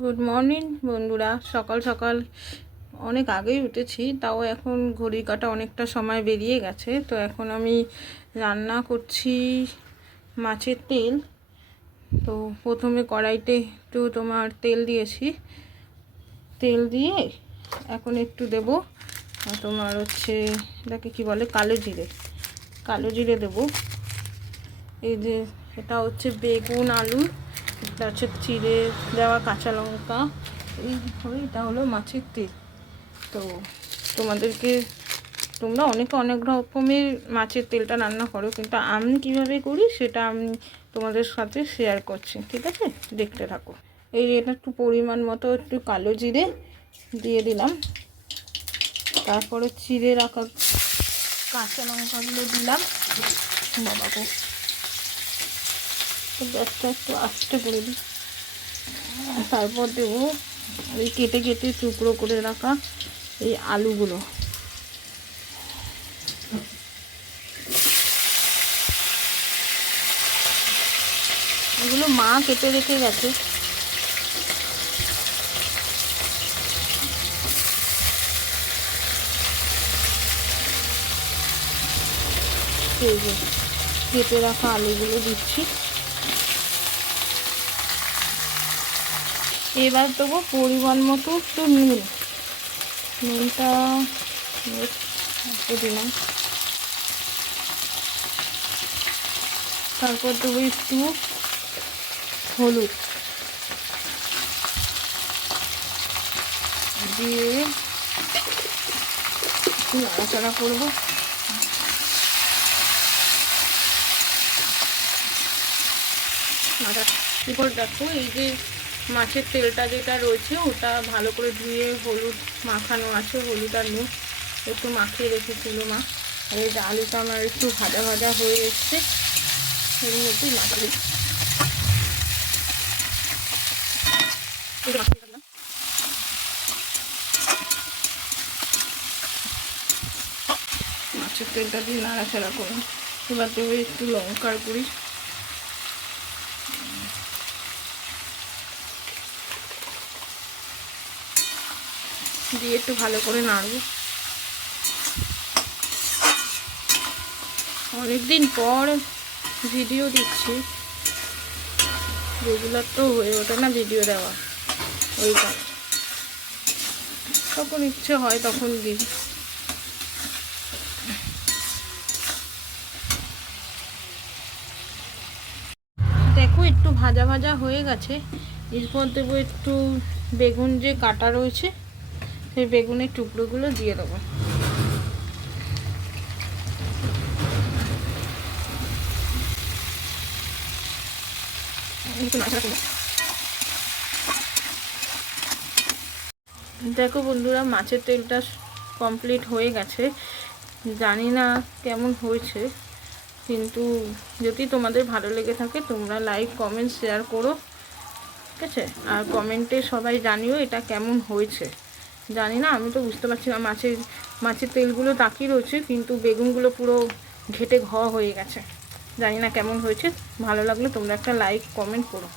Good morning বন্ধুরা। সকাল সকাল অনেক আগেই উঠেছি, তাও এখন ঘড়ি কাটা অনেকটা সময় বেরিয়ে গেছে। তো এখন আমি রান্না করছি মাছের তেল। তো প্রথমে কড়াইতে একটু তেল দিয়েছি। তেল দিয়ে এখন একটু দেব এটাকে কি বলে, কালো জিরে দেবো। এই যে এটা হচ্ছে বেগুন, আলু, এটা হচ্ছে চিড়ে দেওয়া কাঁচা লঙ্কা, এটা হলো মাছের তেল। তো তোমরা অনেকে অনেক রকমের মাছের তেলটা রান্না করো, কিন্তু আমি কিভাবে করি সেটা আমি তোমাদের সাথে শেয়ার করছি, ঠিক আছে? দেখতে থাকো। এটা একটু পরিমাণ মতো একটু কালো জিরে দিয়ে দিলাম, তারপরে চিড়ে রাখা কাঁচা লঙ্কাগুলো দিলাম। বাবাকে গ্যাসটা একটু আস্তে করে দিই। তারপর দেবো এই কেটে কেটে টুকরো করে রাখা এই আলুগুলো। এগুলো মা কেটে রেখে গেছে। এই যে কেটে রাখা আলুগুলো দিচ্ছি। এবার দেবো পরিমাণ মতো একটু নুনটা দিলাম। তারপর দেবো একটু হলুদ দিয়ে একটু নাড়াচাড়া করবো। এরপর দেখো এই যে মাছের তেলটা যেটা রয়েছে ওটা ভালো করে ধুয়ে হলুদ মাখানো আছে, হলুদ আর নুন একটু মাখিয়ে রেখেছিল মা। আর এই যে আলুটা আমার একটু ভাজা ভাজা হয়ে এসছে, এর মধ্যেই মাখিয়ে মাছের তেলটা দিয়ে নাড়াচাড়া করুন। এবার দেবো একটু লঙ্কার গুঁড়ি, দিয়ে একটু ভালো করে নাড়ব। অনেকদিন পর ভিডিও দিচ্ছি, রেগুলার তো হয়ে ওঠে না ভিডিও দেওয়া, ওই কারণে তখন ইচ্ছে হয় তখন দিই। দেখো একটু ভাজা ভাজা হয়ে গেছে। এরপর দেবো একটু বেগুন যে কাটা রয়েছে সেই বেগুনের টুকরোগুলো দিয়ে দেবো। দেখো বন্ধুরা, মাছের তেলটা কমপ্লিট হয়ে গেছে। জানি না কেমন হয়েছে, কিন্তু যদি তোমাদের ভালো লেগে থাকে তোমরা লাইক কমেন্ট শেয়ার করো, ঠিক আছে? আর কমেন্টে সবাই জানিও এটা কেমন হয়েছে। জানি না, আমি তো বুঝতে পারছি না। মাছের তেলগুলো তাকিয়ে রয়েছে, কিন্তু বেগুনগুলো পুরো ঘেটে ঘ হয়ে গেছে। জানি না কেমন হয়েছে। ভালো লাগলে তোমরা একটা লাইক কমেন্ট করো।